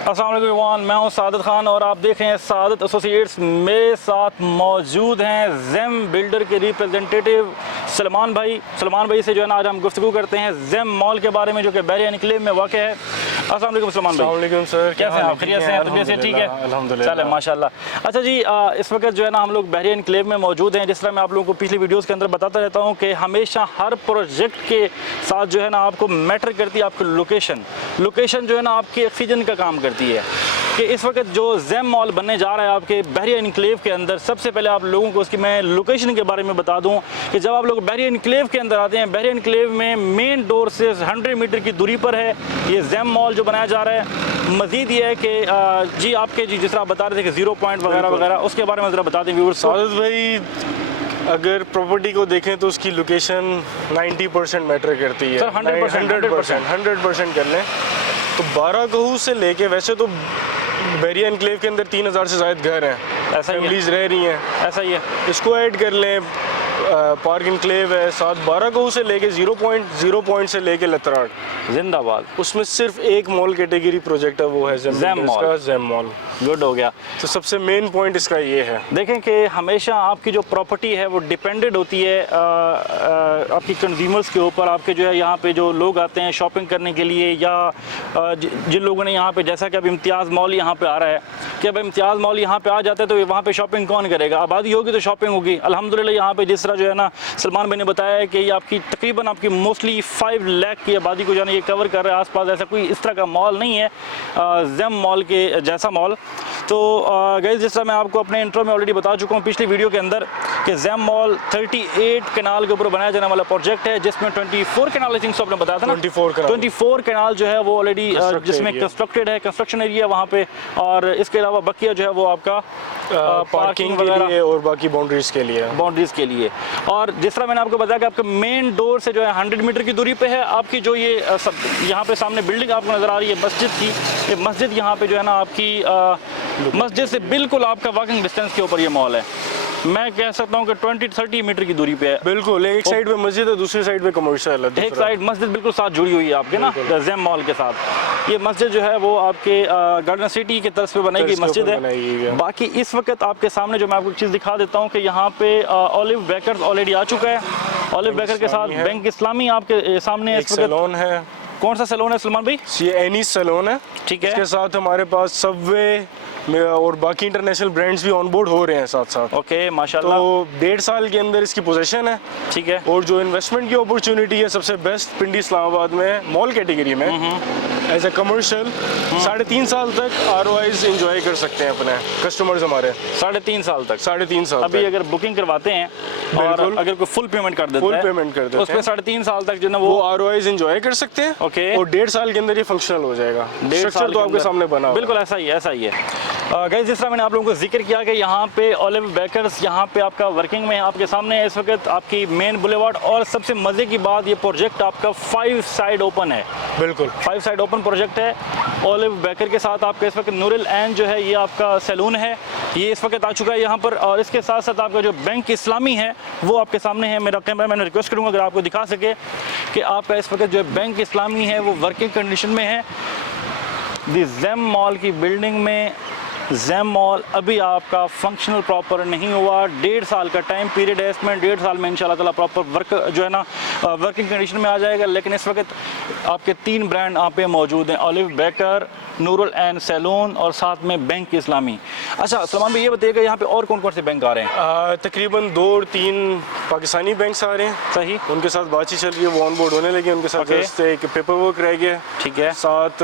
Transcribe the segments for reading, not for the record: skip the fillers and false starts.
अस्सलाम वालेकुम एवरीवन, मैं हूं सादत खान और आप देख रहे हैं सादत एसोसिएट्स। मेरे साथ मौजूद हैं ज़ेम बिल्डर के रिप्रेजेंटेटिव सलमान भाई से जो है ना आज हम गुफ्तगू करते हैं ज़ेम मॉल के बारे में जो कि बहरिया एनक्लेव में वाक़ है। अस्सलाम वालेकुम सलमान भाई। वालेकुम सर, कैसे हैं आप? खैरियत से हैं? तबीयत से ठीक है? अल्हम्दुलिल्लाह। चले माशाल्लाह। अच्छा जी, इस वक्त जो है ना हम लोग बहरिया एनक्लेव में मौजूद हैं। जिस तरह मैं आप लोगों को पिछली वीडियोस के अंदर बताता रहता हूँ कि हमेशा हर प्रोजेक्ट के साथ जो है ना आपको मैटर करती है आपकी लोकेशन जो है ना आपकी ऑक्सीजन का काम करती है। कि इस वक्त जो ज़ेम मॉल बनने जा रहा है आपके बहरिया एनक्लेव के अंदर, सबसे पहले आप लोगों को उसकी मैं लोकेशन के बारे में बता दूं कि जब आप लोग बहरिया एनक्लेव के अंदर आते हैं, बहरिया एनक्लेव में मेन डोर से 100 मीटर की दूरी पर है ये ज़ेम मॉल जो बनाया जा रहा है। मज़ीद ये है कि जी आपके जिस तरह आप बता रहे थे कि 0 पॉइंट वगैरह उसके बारे में ज़रा बता दें व्यूअर्स। सादत भाई, अगर प्रॉपर्टी को देखें तो उसकी लोकेशन 90% मैटर करती है सर, 100% कर लें तो 12 कहू से लेके, वैसे तो बहरिया एनक्लेव के अंदर 3000 से ज़ायद घर हैं, ऐसा ही फैमिलीज रह रही हैं, ऐसा ही है। इसको ऐड कर लें, पार्क एनक्लेव है साथ 12 कहू से लेके 0 पॉइंट से लेके लतराट जिंदाबाद। उसमें सिर्फ एक मॉल कैटेगरी प्रोजेक्ट है, वो है ज़ेम मॉल। गुड हो गया। तो सबसे मेन पॉइंट इसका ये है, देखें कि हमेशा आपकी जो प्रॉपर्टी है वो डिपेंडेड होती है आपकी कंज्यूमर्स के ऊपर। आपके जो है यहाँ पे जो लोग आते हैं शॉपिंग करने के लिए, या जिन लोगों ने यहाँ पे, जैसा कि अब इम्तियाज़ मॉल यहाँ पे आ रहा है कि अब इम्तियाज़ मॉल यहाँ पे आ जाता है तो वहाँ पे शॉपिंग कौन करेगा? आबादी होगी तो शॉपिंग होगी। अल्हम्दुलिल्लाह यहाँ पे जिस तरह जो है ना सलमान भाई ने बताया है कि ये आपकी तकरीबन आपकी मोस्टली 5 लाख की आबादी को जो है ये कवर कर रहा है। आसपास ऐसा कोई इस तरह का मॉल नहीं है ज़ेम मॉल के जैसा मॉल। तो गाइस, जिस तरह मैं आपको अपने इंट्रो में ऑलरेडी बता चुका हूँ पिछली वीडियो के अंदर कि ज़ेम मॉल 38 कैनाल के ऊपर बनाया जाने वाला प्रोजेक्ट है, जिसमें 24 कैनाल आई थिंक आपने बताया था ना, 24 कैनाल जो है वो ऑलरेडी जिसमें कंस्ट्रक्टेड है, कंस्ट्रक्शन एरिया वहाँ पे, और इसके अलावा बकिया जो है वो आपका पार्किंग वगैरह और बाकी बाउंड्रीज के लिए। और जिस तरह मैंने आपको बताया कि आपके मेन डोर से जो है 100 मीटर की दूरी पे है आपकी जो ये यहाँ पे सामने बिल्डिंग आपको नज़र आ रही है मस्जिद की। ये मस्जिद यहाँ पे जो है ना आपकी मस्जिद से बिल्कुल आपका वॉकिंग डिस्टेंस के ऊपर ये मॉल है। मैं कह सकता हूँ कि 20-30 मीटर की दूरी पे है। बिल्कुल, एक साइड पे मस्जिद है, दूसरी साइड पे कमर्शियल है। एक साइड मस्जिद बिल्कुल साथ जुड़ी हुई है आपके ना ज़ेम मॉल के साथ। ये मस्जिद जो है वो आपके गार्डन सिटी की तरफ पे बनाई गई मस्जिद है। बाकी इस वक्त आपके सामने जो मैं आपको एक चीज़ दिखा देता हूँ कि यहाँ पे ऑलिव बेकर्स ऑलरेडी आ चुका है। ऑलिव बेकर के साथ बैंक इस्लामी आपके सामने इस वक्त सैलून है। कौन सा सैलून है सलमान भाई? ये एनीस सैलून है, ठीक है। इसके साथ हमारे पास सबवे और बाकी इंटरनेशनल ब्रांड्स भी ऑन बोर्ड हो रहे हैं साथ। ओके, माशाल्लाह। तो 1.5 साल के अंदर इसकी पोजीशन है, ठीक है। और जो इन्वेस्टमेंट की अपॉर्चुनिटी है सबसे बेस्ट पिंडी इस्लामाबाद में मॉल कैटेगरी में एज ए कमर्शियल 3.5 साल तक ROIs एंजॉय कर सकते हैं अपने कस्टमर्स हमारे। 3.5 साल तक? 3.5 साल अभी अगर बुकिंग करवाते हैं और अगर कोई फुल पेमेंट कर देते हैं तो उसमें 3.5 साल तक जो ना वो ROIs एंजॉय कर सकते हैं। ओके। और 1.5 साल के अंदर ये फंक्शनल हो जाएगा। स्ट्रक्चर तो आपके सामने बना, बिल्कुल ऐसा ही है। गाइस, जिस तरह मैंने आप लोगों को जिक्र किया कि यहाँ पे ऑलिव बेकर्स यहाँ पे आपका वर्किंग में आपके सामने है इस वक्त आपकी मेन बुलेवार्ड। और सबसे मज़े की बात, ये प्रोजेक्ट आपका 5 साइड ओपन है। बिल्कुल 5 साइड ओपन प्रोजेक्ट है। ऑलिव बेकर के साथ आपका इस वक्त नूरुल ऐन जो है ये आपका सैलून है, ये इस वक्त आ चुका है यहाँ पर। और इसके साथ साथ आपका जो बैंक इस्लामी है वो आपके सामने है। मेरा कैमरा मैंने रिक्वेस्ट करूँगा अगर आपको दिखा सके कि आपका इस वक्त जो बैंक इस्लामी है वो वर्किंग कंडीशन में है। दी ज़ेम मॉल की बिल्डिंग में ज़ेम मॉल अभी आपका फंक्शनल प्रॉपर नहीं हुआ। 1.5 साल का टाइम पीरियड है इसमें। 1.5 साल में इंशाल्लाह ताला प्रॉपर वर्क जो है ना वर्किंग कंडीशन में आ जाएगा। लेकिन इस वक्त आपके 3 ब्रांड यहाँ पे मौजूद हैं, ऑलिव बेकर, नूरुल ऐन सैलून और साथ में बैंक इस्लामी। अच्छा सलमान भाई, ये बताइएगा यहाँ पे और कौन कौन से बैंक आ रहे हैं? तकरीबन 2 और 3 पाकिस्तानी बैंक्स आ रहे हैं। सही, उनके साथ बातचीत चल रही है, वो ऑन बोर्ड होने लगे। उनके साथ एक पेपर वर्क रह गया, ठीक है। साथ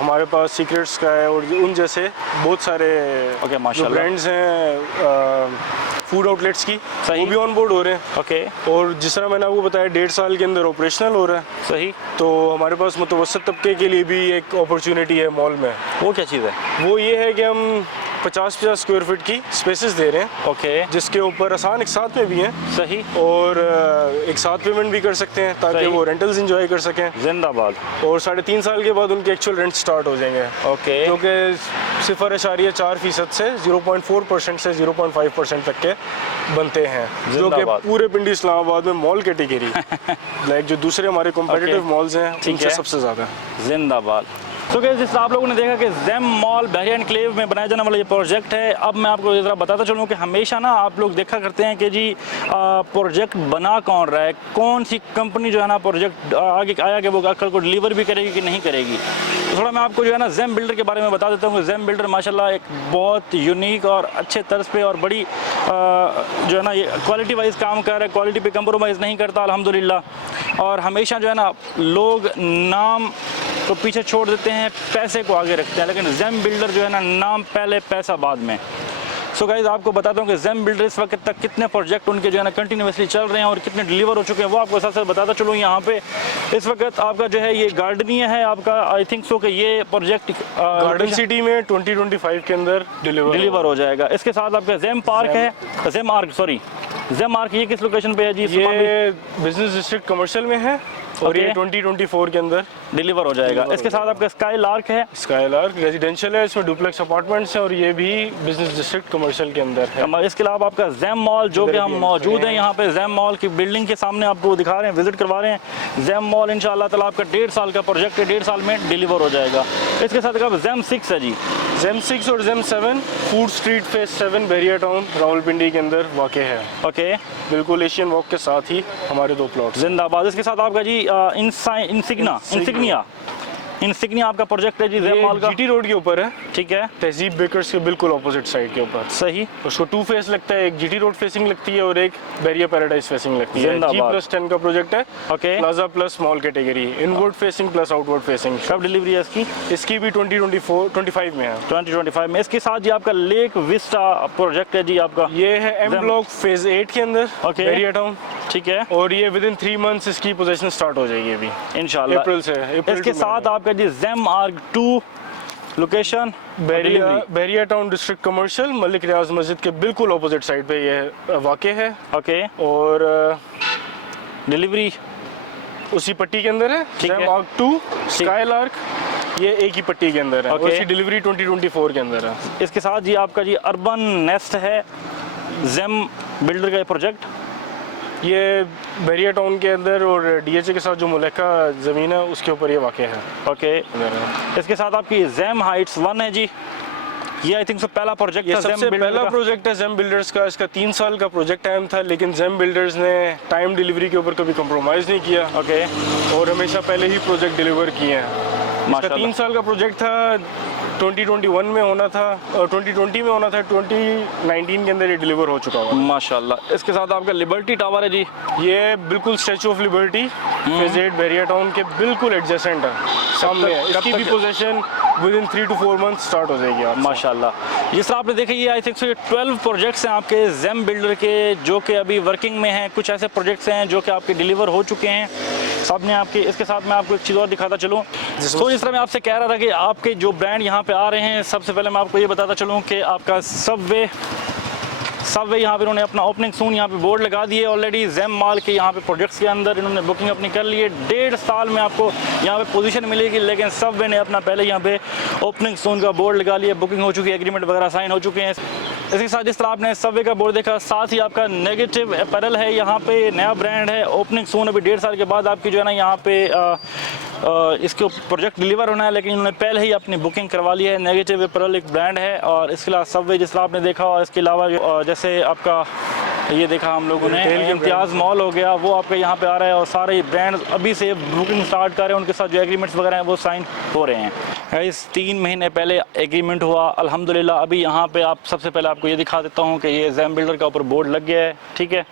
हमारे पास सीक्रेट्स का है और उन जैसे बहुत सारे जो ब्रांड्स हैं फूड आउटलेट्स की, वो भी ऑन बोर्ड हो रहे हैं। ओके। और जिस तरह मैंने आपको बताया 1.5 साल के अंदर ऑपरेशनल हो रहा है। सही। तो हमारे पास मुतवसत तबके के लिए भी एक अपॉर्चुनिटी है मॉल में। वो क्या चीज़ है? वो ये है कि हम 50-50 स्क्वायर फीट की स्पेसेस दे रहे हैं। ओके। जिसके ऊपर आसान एक साथ में भी हैं। सही। और एक साथ पेमेंट भी कर सकते हैं ताकि वो रेंटल्स एंजॉय कर सकें। जिंदाबाद। और 3.5 साल के बाद उनके एक्चुअल रेंट स्टार्ट हो जाएंगे। ओके। जो कि 0.4% से 0.4% से 0.5% तक के बनते हैं, जो कि पूरे पिंडी इस्लामाबाद में मॉल कैटेगरी लाइक जो दूसरे हमारे कॉम्पिटिटिव मॉल्स हैं उनसे सबसे ज़्यादा। जिंदाबाद। तो गाइस जिस आप लोगों ने देखा कि ज़ेम मॉल बहरिया एनक्लेव में बनाया जाने वाला ये प्रोजेक्ट है। अब मैं आपको ज़रा बताता चलूँ कि हमेशा ना आप लोग देखा करते हैं कि जी प्रोजेक्ट बना कौन रहा है, कौन सी कंपनी जो है ना प्रोजेक्ट आगे आया कि वो कल को डिलीवर भी करेगी कि नहीं करेगी। तो थोड़ा मैं आपको जो है ना ज़ेम बिल्डर के बारे में बता देता हूँ कि ज़ेम बिल्डर माशाल्लाह एक बहुत यूनिक और अच्छे तर्ज पे और बड़ी जो है ना ये क्वालिटी वाइज काम कर रहा है, क्वालिटी पे कंप्रोमाइज़ नहीं करता अल्हम्दुलिल्लाह। और हमेशा जो है ना लोग नाम तो पीछे छोड़ देते हैं, पैसे को आगे रखते हैं, लेकिन ज़ेम बिल्डर जो है ना नाम पहले पैसा बाद में। सो गाइस आपको बताता हूँ कि ज़ेम बिल्डर इस वक्त तक कितने प्रोजेक्ट उनके जो है ना कंटिन्यूसली चल रहे हैं और कितने डिलीवर हो चुके हैं वो आपको साथ साथ बताता चलूँ। यहाँ पे इस वक्त आपका जो है ये गार्डनिया है आपका, आई थिंक सो कि ये प्रोजेक्ट गार्डन सिटी में 2025 के अंदर डिलीवर हो जाएगा। इसके साथ आपका ज़ेम पार्क है, ज़ेम आर्क ये किस लोकेशन पे है जी? ये बिजनेस डिस्ट्रिक्ट कमर्शियल में है और ये 2024 के अंदर डिलीवर हो जाएगा। इसके साथ आपका स्काई लार्क है, स्काई लार्क रेजिडेंशियल है, इसमें डुप्लेक्स अपार्टमेंट्स हैं और ये भी बिजनेस डिस्ट्रिक्ट कमर्शियल के अंदर है। इसके अलावा आपका ज़ेम मॉल जो कि हम मौजूद हैं यहाँ पे ज़ेम मॉल की बिल्डिंग के सामने आपको दिखा रहे हैं, विजिट करवा रहे हैं। ज़ेम मॉल इंशाअल्लाह ताला आपका 1.5 साल का प्रोजेक्ट है, 1.5 साल में डिलीवर हो जाएगा। इसके साथ आपका ज़ेम 6 है जी, ज़ेम 6 और ज़ेम 7 फूड स्ट्रीट फेस 7 बहरिया टाउन रावलपिंडी के अंदर वाक़ है। ओके, बिल्कुल एशियन वॉक के साथ ही हमारे 2 प्लॉट जिंदाबाद। इसके साथ आपका जी इंसिग्निया आपका प्रोजेक्ट है जी ज़ेम मॉल का, जीटी रोड के ऊपर है, ठीक है, तहजीब बेकर्स के बिल्कुल ऑपोजिट साइड के ऊपर। सही। उसको 2 फेस लगता है, एक जीटी रोड फेसिंग लगती है और एक बहरिया पैराडाइज फेसिंग लगती है। जिंदाबाद। G+10 का प्रोजेक्ट है, okay, plaza plus small category, inward facing plus outward facing. कब डिलीवरी है इसकी? इसकी भी 2025 में है, 2025 में। इसके साथ जी आपका लेक विस्टा प्रोजेक्ट है जी आपका, ये है एम ब्लॉक फेज 8 के अंदर, ओके, बहरिया टाउन, ठीक है, और ये विद इन 3 मंथ्स इसकी पोजीशन स्टार्ट हो जाएगी अभी इंशाल्लाह अप्रैल से। इसके साथ आपका जी ज़ेम आर्क 2 लोकेशन बहरिया टाउन डिस्ट्रिक्ट कमर्शियल मलिक रियाज मस्जिद के बिल्कुल ऑपोजिट साइड पे ये वाक़े है। ओके, और डिलीवरी उसी पट्टी के अंदर है। ठीक है। ज़ेम आर्क 2 स्काई लार्क ये एक ही पट्टी के अंदर है, ओके। और इसकी डिलीवरी 2024 के अंदर है। इसके साथ जी आपका जी अर्बन नेस्ट है ज़ेम बिल्डर का ये प्रोजेक्ट, ये बहरिया टाउन के अंदर और डीएचए के साथ जो मुलक्का ज़मीन है उसके ऊपर ये वाक़ है। ओके। इसके साथ आपकी ज़ेम हाइट्स 1 है जी, ये आई थिंक सो पहला प्रोजेक्ट ये था सबसे पहला प्रोजेक्ट है ज़ेम बिल्डर्स का। इसका 3 साल का प्रोजेक्ट टाइम था, लेकिन ज़ेम बिल्डर्स ने टाइम डिलीवरी के ऊपर कभी कंप्रोमाइज़ नहीं किया, ओके, और हमेशा पहले ही प्रोजेक्ट डिलीवर किए हैं। इसका 3 साल का प्रोजेक्ट था, 2021 में होना था और 2020 में होना था, 2019 के अंदर ये डिलीवर हो चुका हुआ है माशाल्लाह। इसके साथ आपका लिबर्टी टावर है जी, ये बिल्कुल statue of liberty phase 8 Bahria town के बिल्कुल एडजेसेंट है, सामने है। इसकी भी position with in 3 to 4 month start हो जाएगी आपसे। माशाल्लाह। जिस तरह आपने देखा ये आई थिंक सो ये 12 प्रोजेक्ट्स हैं आपके ज़ेम बिल्डर के जो कि अभी वर्किंग में हैं। कुछ ऐसे प्रोजेक्ट्स हैं जो कि आपके डिलीवर हो चुके हैं सब ने आपके। इसके साथ मैं आपको एक चीज़ और दिखाता चलूँ। तो जिस तरह मैं आपसे कह रहा था कि आपके जो ब्रांड यहाँ पे आ रहे हैं, सबसे पहले मैं आपको ये बताता चलूँ कि आपका सबवे यहाँ पे इन्होंने अपना ओपनिंग सून यहाँ पे बोर्ड लगा दिए ऑलरेडी। ज़ेम मॉल के यहाँ पे प्रोजेक्ट्स के अंदर इन्होंने बुकिंग अपनी कर ली है। 1.5 साल में आपको यहाँ पे पोजीशन मिलेगी, लेकिन सबवे ने अपना पहले यहाँ पे ओपनिंग सून का बोर्ड लगा लिया, बुकिंग हो चुकी है, एग्रीमेंट वगैरह साइन हो चुके हैं। इसके साथ जिस तरह आपने सबवे का बोर्ड देखा, साथ ही आपका नेगेटिव अपैरल है, यहाँ पे नया ब्रांड है, ओपनिंग सून अभी 1.5 साल के बाद आपकी जो है ना यहाँ पे इसके प्रोजेक्ट डिलीवर होना है, लेकिन उन्होंने पहले ही अपनी बुकिंग करवा ली है। नेगेटिव अपैरल एक ब्रांड है, और इसके अलावा सबवे जिस तरह आपने देखा, और इसके अलावा जैसे आपका ये देखा हम लोगों ने इम्तियाज़ मॉल हो गया, वो आपके यहाँ पे आ रहा है, और सारे ब्रांड अभी से बुकिंग स्टार्ट कर रहे हैं, उनके साथ जो एग्रीमेंट्स वगैरह हैं वो साइन हो रहे हैं। इस 3 महीने पहले एग्रीमेंट हुआ अल्हम्दुलिल्लाह। अभी यहाँ पे आप सबसे पहले आपको ये दिखा देता हूँ कि ये ज़ेम बिल्डर का ऊपर बोर्ड लग गया है, ठीक है,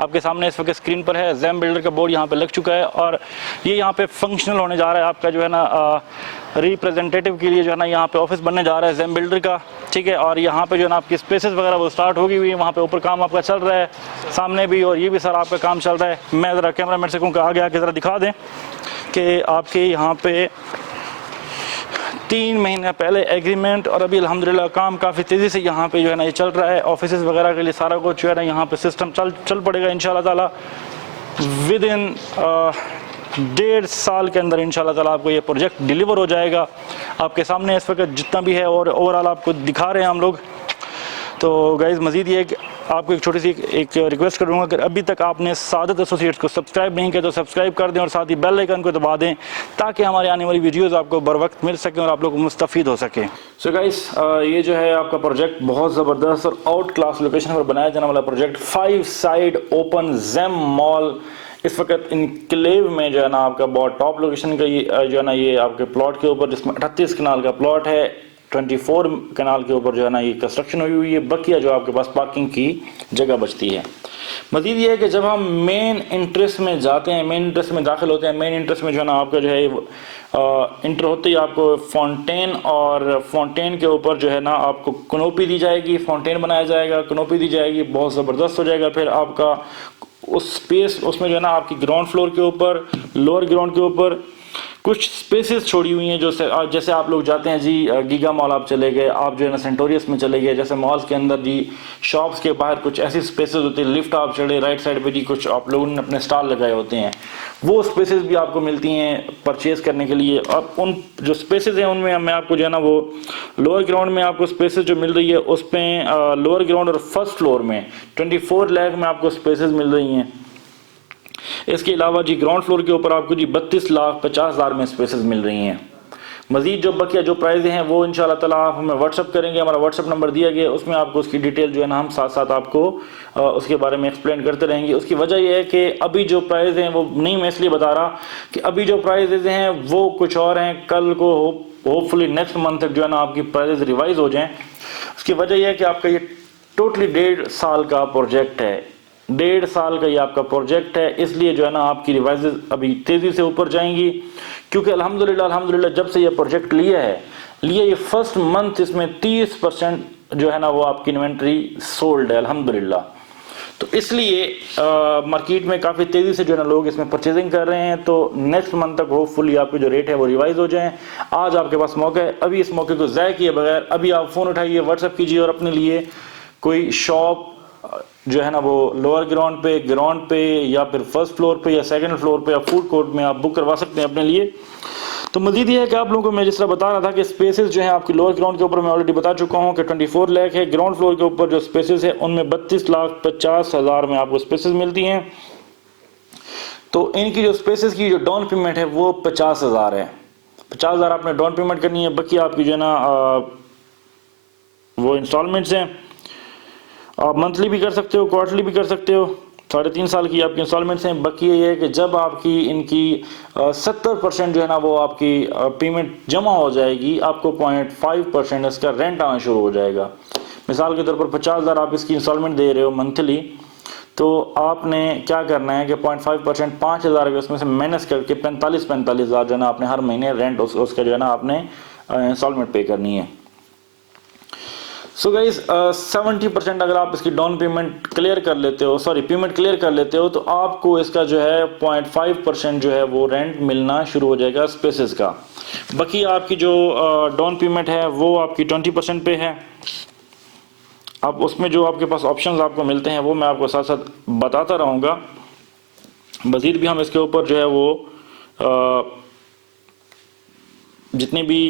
आपके सामने इस वक्त स्क्रीन पर है। ज़ेम बिल्डर का बोर्ड यहाँ पे लग चुका है, और ये यहाँ पे फंक्शनल होने जा रहा है आपका जो है ना रिप्रेजेंटेटिव के लिए जो है ना यहाँ पे ऑफिस बनने जा रहा है ज़ेम बिल्डर का, ठीक है। और यहाँ पे जो है ना आपकी स्पेसेस वगैरह वो स्टार्ट होगी हुई है, वहाँ पे ऊपर काम आपका चल रहा है, सामने भी और ये भी सारा आपका काम चल रहा है। मैं ज़रा कैमरा मैन से कहूँ कि आगे आके ज़रा दिखा दें कि आपके यहाँ पे 3 महीने पहले एग्रीमेंट, और अभी अल्हम्दुलिल्लाह काम काफ़ी तेज़ी से यहाँ पे जो है ना ये चल रहा है। ऑफिसेस वगैरह के लिए सारा कुछ जो है ना यहाँ पे सिस्टम चल पड़ेगा इंशाल्लाह ताला। विद इन 1.5 साल के अंदर इंशाल्लाह ताला आपको ये प्रोजेक्ट डिलीवर हो जाएगा। आपके सामने इस वक्त जितना भी है और ओवरऑल आपको दिखा रहे हैं हम लोग। तो गाइज़ मज़ीद ये आपको एक छोटी सी एक रिक्वेस्ट करूँगा, अगर अभी तक आपने सादत एसोसिएट्स को सब्सक्राइब नहीं किया तो सब्सक्राइब कर दें और साथ ही बेल आइकन को दबा दें ताकि हमारे आने वाली वीडियोज़ आपको बर वक्त मिल सकें और आप लोग मुस्तफ़ीद हो सकें। सो गाइस, ये जो है आपका प्रोजेक्ट बहुत ज़बरदस्त और आउट क्लास लोकेशन पर बनाया जाने वाला project 5 side open Gem mall इस वक्त इनक्लेव में जो है ना आपका बहुत टॉप लोकेशन का ये जो है ना ये आपके प्लॉट के ऊपर, जिसमें 38 कनाल का प्लॉट है, 24 कनाल के ऊपर जो है ना ये कंस्ट्रक्शन हुई है। बकिया जो आपके पास पार्किंग की जगह बचती है। मज़ीद ये है कि जब हम मेन इंटरेस्ट में जाते हैं, मेन इंटरेस्ट में दाखिल होते हैं, मेन इंटरेस्ट में जो है ना आपका जो है इंटर होते ही आपको फाउंटेन और फाउंटेन के ऊपर जो है ना आपको कनोपी दी जाएगी, फाउंटेन बनाया जाएगा, कनोपी दी जाएगी, बहुत ज़बरदस्त हो जाएगा। फिर आपका उस स्पेस उसमें जो है ना आपकी ग्राउंड फ्लोर के ऊपर, लोअर ग्राउंड के ऊपर कुछ स्पेसेस छोड़ी हुई हैं, जो जैसे आप लोग जाते हैं जी गीगा मॉल आप चले गए, आप जो है ना सेंटोरियस में चले गए, जैसे मॉल्स के अंदर जी शॉप्स के बाहर कुछ ऐसी स्पेसेस होती है, लिफ्ट आप चढ़े राइट साइड पे जी कुछ आप लोगों ने अपने स्टॉल लगाए होते हैं, वो स्पेसेस भी आपको मिलती हैं परचेज करने के लिए। अब उन जो स्पेसेस हैं उनमें मैं आपको जो है ना वो लोअर ग्राउंड में आपको स्पेसेस जो मिल रही है उसमें लोअर ग्राउंड और फर्स्ट फ्लोर में 24 लाख में आपको स्पेसेस मिल रही हैं। इसके अलावा जी ग्राउंड फ्लोर के ऊपर आपको जी 32,50,000 में स्पेसेस मिल रही हैं। मजीद जो बकिया जो प्राइस हैं वो इंशाल्लाह ताला आप हमें व्हाट्सअप करेंगे, हमारा व्हाट्सअप नंबर दिया गया, उसमें आपको उसकी डिटेल जो है ना हम साथ साथ आपको उसके बारे में एक्सप्लेन करते रहेंगे। उसकी वजह यह है कि अभी जो प्राइस हैं वो नहीं, मैं इसलिए बता रहा कि अभी जो प्राइजेज हैं वो कुछ और हैं, कल को होपफुली नेक्स्ट मंथ तक जो है ना आपकी प्राइजेज रिवाइज हो जाएँ। उसकी वजह यह है कि आपका ये टोटली 1.5 साल का प्रोजेक्ट है, 1.5 साल का ये आपका प्रोजेक्ट है, इसलिए जो है ना आपकी रिवाइजेज अभी तेज़ी से ऊपर जाएंगी, क्योंकि अल्हम्दुलिल्लाह जब से ये प्रोजेक्ट लिया ये फर्स्ट मंथ इसमें 30% जो है ना वो आपकी इन्वेंट्री सोल्ड है अल्हम्दुलिल्लाह। तो इसलिए मार्केट में काफ़ी तेज़ी से जो है ना लोग इसमें परचेजिंग कर रहे हैं। तो नेक्स्ट मंथ तक होपफुली आपके जो रेट है वो रिवाइज हो जाएं। आज आपके पास मौका है, अभी इस मौके को ज़ाय किए बगैर अभी आप फ़ोन उठाइए, व्हाट्सअप कीजिए और अपने लिए कोई शॉप जो है ना वो लोअर ग्राउंड पे या फिर फर्स्ट फ्लोर पे या सेकंड फ्लोर पे या फूड कोर्ट में आप बुक करवा सकते हैं अपने लिए। तो मजीद ये है कि आप लोगों को मैं जिस तरह बता रहा था कि स्पेसेस जो है आपकी लोअर ग्राउंड के ऊपर मैं ऑलरेडी बता चुका हूँ कि 24 लाख है, ग्राउंड फ्लोर के ऊपर जो स्पेसेस है उनमें 32,50,000 में आपको स्पेसेस मिलती हैं। तो इनकी जो स्पेसेस की जो डाउन पेमेंट है वो 50,000 है, 50,000 आपने डाउन पेमेंट करनी है। बाकी आपकी जो है ना वो इंस्टॉलमेंट्स हैं, आप मंथली भी कर सकते हो, क्वार्टरली भी कर सकते हो, 3.5 साल की आपकी इंस्टॉलमेंट्स हैं। बाकी ये है कि जब आपकी इनकी 70% जो है ना वो आपकी पेमेंट जमा हो जाएगी, आपको 0.5% इसका रेंट आना शुरू हो जाएगा। मिसाल के तौर पर 50,000 आप इसकी इंस्टॉलमेंट दे रहे हो मंथली, तो आपने क्या करना है कि 0.5% 5,000 उसमें से माइनस करके 45,000 जो है ना आपने हर महीने रेंट उसका जो है ना आपने इंस्टॉलमेंट पे करनी है। सो गाइज 70% अगर आप इसकी डाउन पेमेंट क्लियर कर लेते हो, पेमेंट क्लियर कर लेते हो, तो आपको इसका जो है 0.5% जो है वो रेंट मिलना शुरू हो जाएगा स्पेसेस का। बाकी आपकी जो डाउन पेमेंट है वो आपकी 20% पे है। अब उसमें जो आपके पास ऑप्शंस आपको मिलते हैं वो मैं आपको साथ साथ बताता रहूँगा। मज़ीद भी हम इसके ऊपर जो है वो जितनी भी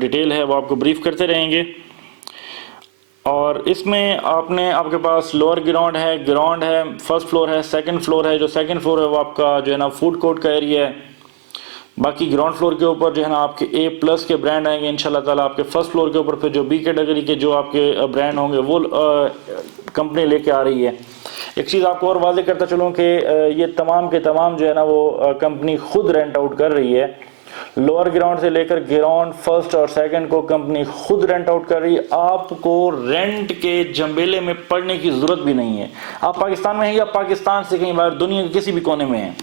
डिटेल है वो आपको ब्रीफ करते रहेंगे। और इसमें आपके पास लोअर ग्राउंड है, फर्स्ट फ्लोर है, सेकंड फ्लोर है। जो सेकंड फ्लोर है वो आपका जो है ना फूड कोर्ट का एरिया है। बाकी ग्राउंड फ्लोर के ऊपर जो है ना आपके A+ के ब्रांड आएंगे इंशाल्लाह ताला। आपके फर्स्ट फ्लोर के ऊपर फिर जो B कैटेगरी के जो आपके ब्रांड होंगे वो कंपनी लेके आ रही है। एक चीज़ आपको और वाज़ेह करता चलूँ कि ये तमाम के तमाम जो है ना वो कंपनी खुद रेंट आउट कर रही है। लोअर ग्राउंड से लेकर ग्राउंड फर्स्ट और सेकंड को कंपनी खुद रेंट आउट कर रही है। आपको रेंट के झंबेले में पड़ने की जरूरत भी नहीं है। आप पाकिस्तान में हैं या पाकिस्तान से कहीं बाहर दुनिया के किसी भी कोने में हैं,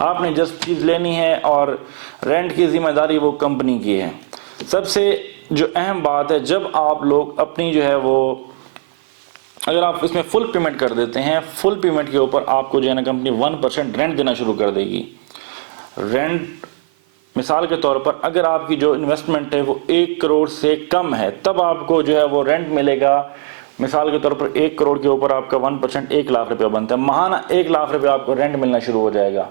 आपने जस्ट चीज़ लेनी है और रेंट की जिम्मेदारी वो कंपनी की है। सबसे जो अहम बात है, जब आप लोग अपनी जो है वो अगर आप इसमें फुल पेमेंट कर देते हैं, फुल पेमेंट के ऊपर आपको जो है ना कंपनी 1% रेंट देना शुरू कर देगी। रेंट मिसाल के तौर पर अगर आपकी जो इन्वेस्टमेंट है वो 1 करोड़ से कम है, तब आपको जो है वो रेंट मिलेगा। मिसाल के तौर पर 1 करोड़ के ऊपर आपका 1% 1 लाख रुपया बनता है, महाना 1 लाख रुपया आपको रेंट मिलना शुरू हो जाएगा।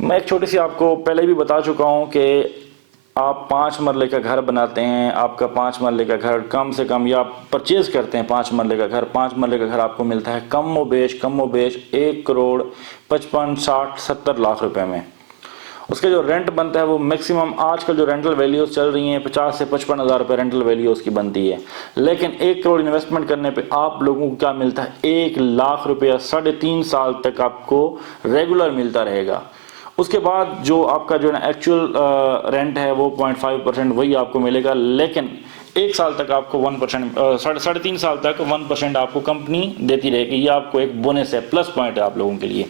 मैं एक छोटी सी आपको पहले भी बता चुका हूँ कि आप 5 मरले का घर बनाते हैं, आपका 5 मरले का घर कम से कम, या परचेज करते हैं 5 मरले का घर, 5 मरले का घर आपको मिलता है कम व बेश 1 करोड़ 55 60 70 लाख रुपए में। उसके जो रेंट बनता है वो मैक्सिमम आजकल जो रेंटल वैल्यूज चल रही हैं 50 से 55 हज़ार रुपये रेंटल वैल्यू उसकी बनती है। लेकिन 1 करोड़ इन्वेस्टमेंट करने पे आप लोगों को क्या मिलता है, 1 लाख रुपया 3.5 साल तक आपको रेगुलर मिलता रहेगा। उसके बाद जो आपका जो है ना एक्चुअल रेंट है वो 0.5% वही आपको मिलेगा, लेकिन 1 साल तक आपको 1% 3.5 साल तक 1% आपको कंपनी देती रहेगी। ये आपको एक बोनस है, प्लस पॉइंट है आप लोगों के लिए।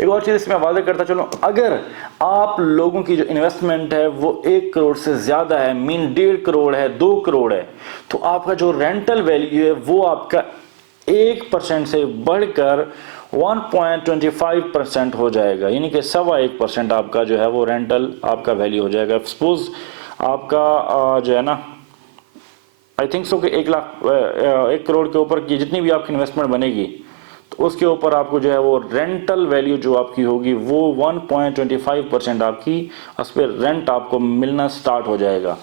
एक और चीज़ इसमें वादे करता चलो, अगर आप लोगों की जो इन्वेस्टमेंट है वो 1 करोड़ से ज़्यादा है, मीन 1.5 करोड़ है, 2 करोड़ है, तो आपका जो रेंटल वैल्यू है वो आपका 1% से बढ़कर 1.25% हो जाएगा, यानी कि 1.25% आपका जो है वो रेंटल आपका वैल्यू हो जाएगा। सपोज आपका जो है ना आई थिंक सो कि 1 करोड़ के ऊपर की जितनी भी आपकी इन्वेस्टमेंट बनेगी तो उसके ऊपर आपको जो है वो रेंटल वैल्यू जो आपकी होगी वो 1.25% आपकी उस पर रेंट आपको मिलना स्टार्ट हो जाएगा।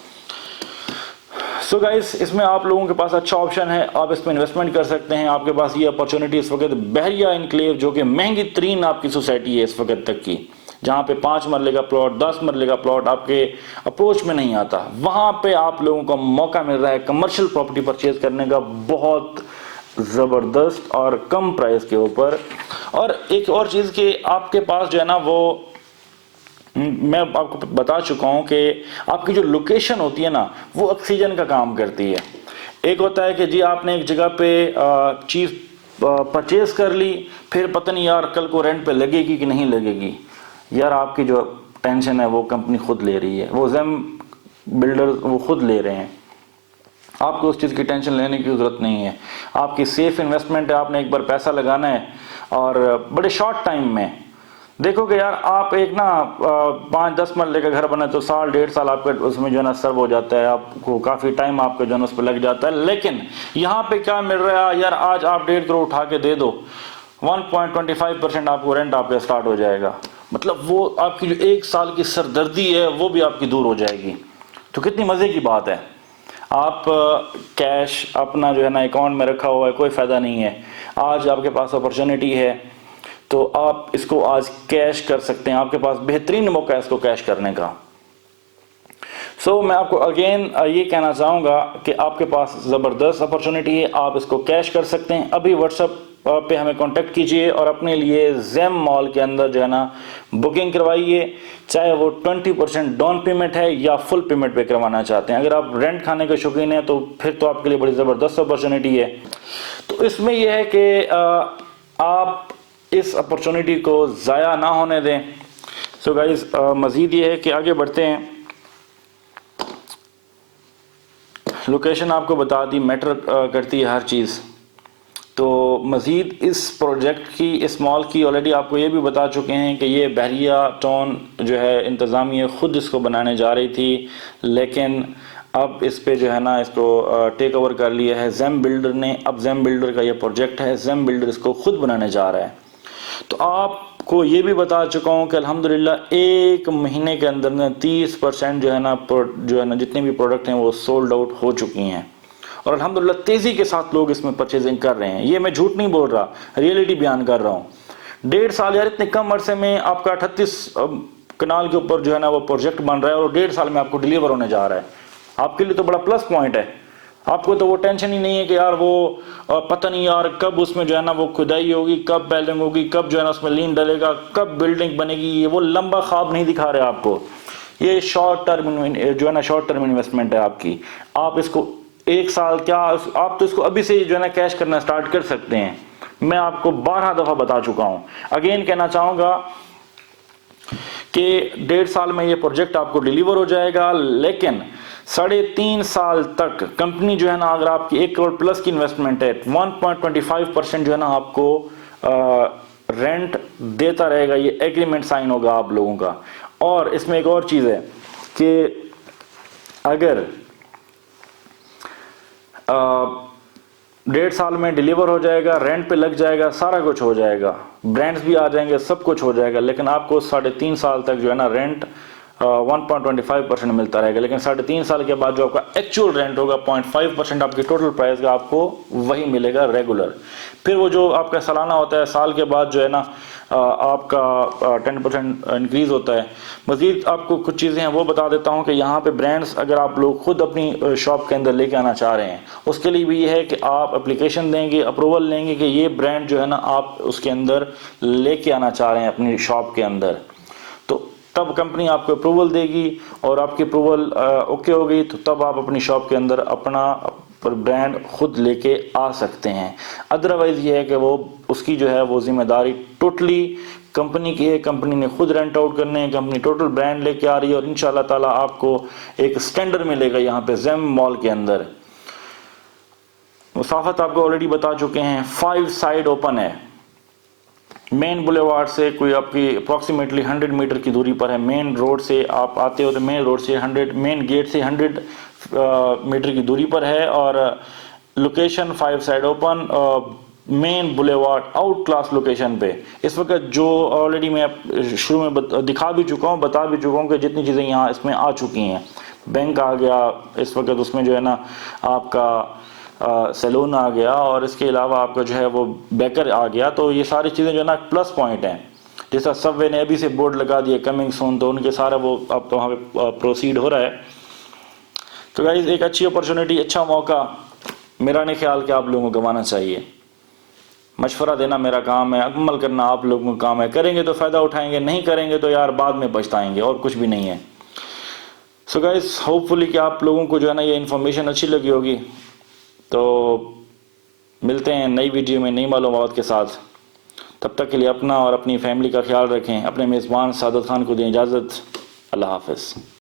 सो गाइस, इसमें आप लोगों के पास अच्छा ऑप्शन है, आप इसमें इन्वेस्टमेंट कर सकते हैं। आपके पास ये अपॉर्चुनिटी इस वक्त बहरिया इनक्लेव जो कि महंगी तरीन आपकी सोसाइटी है इस वक्त तक की, जहाँ पे 5 मरले का प्लॉट 10 मरले का प्लॉट आपके अप्रोच में नहीं आता, वहाँ पे आप लोगों को मौका मिल रहा है कमर्शियल प्रॉपर्टी परचेज करने का बहुत ज़बरदस्त और कम प्राइस के ऊपर। और एक और चीज़ कि आपके पास जो है ना वो मैं आपको बता चुका हूं कि आपकी जो लोकेशन होती है ना वो ऑक्सीजन का काम करती है। एक होता है कि जी आपने एक जगह पे चीज़ परचेज कर ली, फिर पता नहीं यार कल को रेंट पे लगेगी कि नहीं लगेगी। यार आपकी जो टेंशन है वो कंपनी खुद ले रही है, वो ज़ेम बिल्डर वो खुद ले रहे हैं, आपको उस चीज़ की टेंशन लेने की ज़रूरत नहीं है। आपकी सेफ इन्वेस्टमेंट है, आपने एक बार पैसा लगाना है और बड़े शॉर्ट टाइम में देखोगे यार आप एक ना 5-10 मरले का घर बना तो 1.5 साल आपका उसमें जो है ना सर्व हो जाता है, आपको काफ़ी टाइम आपका जो है उस पर लग जाता है। लेकिन यहाँ पे क्या मिल रहा है यार, आज आप 1.5 करोड़ उठा के दे दो, 1.25% आपको रेंट आपका स्टार्ट हो जाएगा। मतलब वो आपकी जो 1 साल की सरदर्दी है वो भी आपकी दूर हो जाएगी। तो कितनी मज़े की बात है। आप कैश अपना जो है ना अकाउंट में रखा हुआ है, कोई फ़ायदा नहीं है। आज आपके पास अपॉर्चुनिटी है तो आप इसको आज कैश कर सकते हैं, आपके पास बेहतरीन मौका है इसको कैश करने का। सो मैं आपको अगेन ये कहना चाहूँगा कि आपके पास ज़बरदस्त अपॉर्चुनिटी है, आप इसको कैश कर सकते हैं। अभी व्हाट्सएप पे हमें कांटेक्ट कीजिए और अपने लिए ज़ेम मॉल के अंदर जो है ना बुकिंग करवाइए, चाहे वो 20% डाउन पेमेंट है या फुल पेमेंट पे करवाना चाहते हैं। अगर आप रेंट खाने के शौकीन हैं तो फिर तो आपके लिए बड़ी ज़बरदस्त अपॉर्चुनिटी है। तो इसमें यह है कि आप इस अपॉर्चुनिटी को ज़ाया ना होने दें। सो गाइज़, मज़ीद ये है कि आगे बढ़ते हैं। लोकेशन आपको बता दी, मैटर करती है हर चीज़। तो मज़ीद इस प्रोजेक्ट की, इस मॉल की ऑलरेडी आपको ये भी बता चुके हैं कि ये बहरिया टाउन जो है इंतज़ामिया ख़ुद इसको बनाने जा रही थी, लेकिन अब इस पे जो है ना इसको टेक ओवर कर लिया है ज़ेम बिल्डर ने। अब ज़ेम बिल्डर का ये प्रोजेक्ट है, ज़ेम बिल्डर इसको ख़ुद बनाने जा रहा है। तो आपको ये भी बता चुका हूँ कि अल्हम्दुलिल्लाह 1 महीने के अंदर ना 30% जो है ना जितने भी प्रोडक्ट हैं वो सोल्ड आउट हो चुकी हैं और अल्हम्दुलिल्लाह तेज़ी के साथ लोग इसमें परचेजिंग कर रहे हैं। ये मैं झूठ नहीं बोल रहा, रियलिटी बयान कर रहा हूँ। 1.5 साल यार, इतने कम अरसे में आपका 38 कनाल के ऊपर जो है ना वो प्रोजेक्ट बन रहा है और 1.5 साल में आपको डिलीवर होने जा रहा है। आपके लिए तो बड़ा प्लस पॉइंट है। आपको तो वो टेंशन ही नहीं है कि यार वो पता नहीं यार कब उसमें जो है ना वो खुदाई होगी, कब बैलिंग होगी, कब जो है ना उसमें लीन डलेगा, कब बिल्डिंग बनेगी। वो लंबा ख्वाब नहीं दिखा रहे आपको। ये शॉर्ट टर्म जो है ना शॉर्ट टर्म इन्वेस्टमेंट है आपकी। आप इसको 1 साल क्या, आप तो इसको अभी से जो है ना कैश करना स्टार्ट कर सकते हैं। मैं आपको 12 दफ़ा बता चुका हूँ। अगेन कहना चाहूँगा कि 1.5 साल में ये प्रोजेक्ट आपको डिलीवर हो जाएगा, लेकिन 3.5 साल तक कंपनी जो है ना, अगर आपकी 1 करोड़ प्लस की इन्वेस्टमेंट है, 1.25% जो है ना आपको रेंट देता रहेगा। ये एग्रीमेंट साइन होगा आप लोगों का। और इसमें एक और चीज़ है कि अगर 1.5 साल में डिलीवर हो जाएगा, रेंट पे लग जाएगा, सारा कुछ हो जाएगा, ब्रांड्स भी आ जाएंगे, सब कुछ हो जाएगा, लेकिन आपको 3.5 साल तक जो है ना रेंट 1.25% मिलता रहेगा, लेकिन 3.5 साल के बाद जो आपका एक्चुअल रेंट होगा 0.5% आपकी टोटल प्राइस का आपको वही मिलेगा रेगुलर। फिर वो जो आपका सालाना होता है, साल के बाद जो है ना आपका 10% इंक्रीज़ होता है। मज़ीद आपको कुछ चीज़ें हैं वो बता देता हूँ कि यहाँ पे ब्रांड्स अगर आप लोग खुद अपनी शॉप के अंदर लेके आना चाह रहे हैं, उसके लिए भी ये है कि आप एप्लीकेशन देंगे, अप्रूवल लेंगे कि ये ब्रांड जो है ना आप उसके अंदर लेके आना चाह रहे हैं अपनी शॉप के अंदर, तो तब कंपनी आपको अप्रूवल देगी, और आपकी अप्रूवल ओके हो गई तो तब आप अपनी शॉप के अंदर अपना ब्रांड खुद लेके आ सकते हैं। अदरवाइज़ ये है कि वो उसकी जो है वो जिम्मेदारी टोटली कंपनी की है, कंपनी ने खुद रेंट आउट करने हैं, कंपनी टोटल ब्रांड लेके आ रही है, और इंशाल्लाह ताला आपको एक स्टैंडर्ड मिलेगा यहाँ पे ज़ेम मॉल के अंदर। मुसाफत आपको ऑलरेडी बता चुके हैं, 5 साइड ओपन है, मेन बुलेवार्ड से कोई आपकी अप्रॉक्सीमेटली 100 मीटर की दूरी पर है। मेन रोड से आप आते हो तो मेन रोड से 100, मेन गेट से 100 मीटर की दूरी पर है, और location 5 side open, main boulevard, out class location पे। इस वक्त जो ऑलरेडी मैं शुरू में दिखा भी चुका हूँ, बता भी चुका हूँ कि जितनी चीज़ें यहाँ इसमें आ चुकी हैं, बैंक आ गया इस वक्त, उसमें जो है ना आपका सैलून आ गया, और इसके अलावा आपका जो है वो बेकर आ गया, तो ये सारी चीज़ें जो है ना प्लस पॉइंट हैं। जैसा सबवे ने अभी से बोर्ड लगा दिया कमिंग सून, तो उनके सारा वो अब तो वहाँ पे प्रोसीड हो रहा है। तो गाइस एक अच्छी अपॉर्चुनिटी, अच्छा मौका मेरा नहीं ख्याल कि आप लोगों को गंवाना चाहिए। मशवरा देना मेरा काम है, अमल करना आप लोगों का काम है। करेंगे तो फ़ायदा उठाएंगे, नहीं करेंगे तो यार बाद में पछताएंगे, और कुछ भी नहीं है। सो गाइस होपफुली कि आप लोगों को जो है ना ये इन्फॉर्मेशन अच्छी लगी होगी। तो मिलते हैं नई वीडियो में नई मालूमात के साथ। तब तक के लिए अपना और अपनी फैमिली का ख्याल रखें। अपने मेज़बान सादत खान को दें इजाज़त। अल्लाह हाफ़िज़।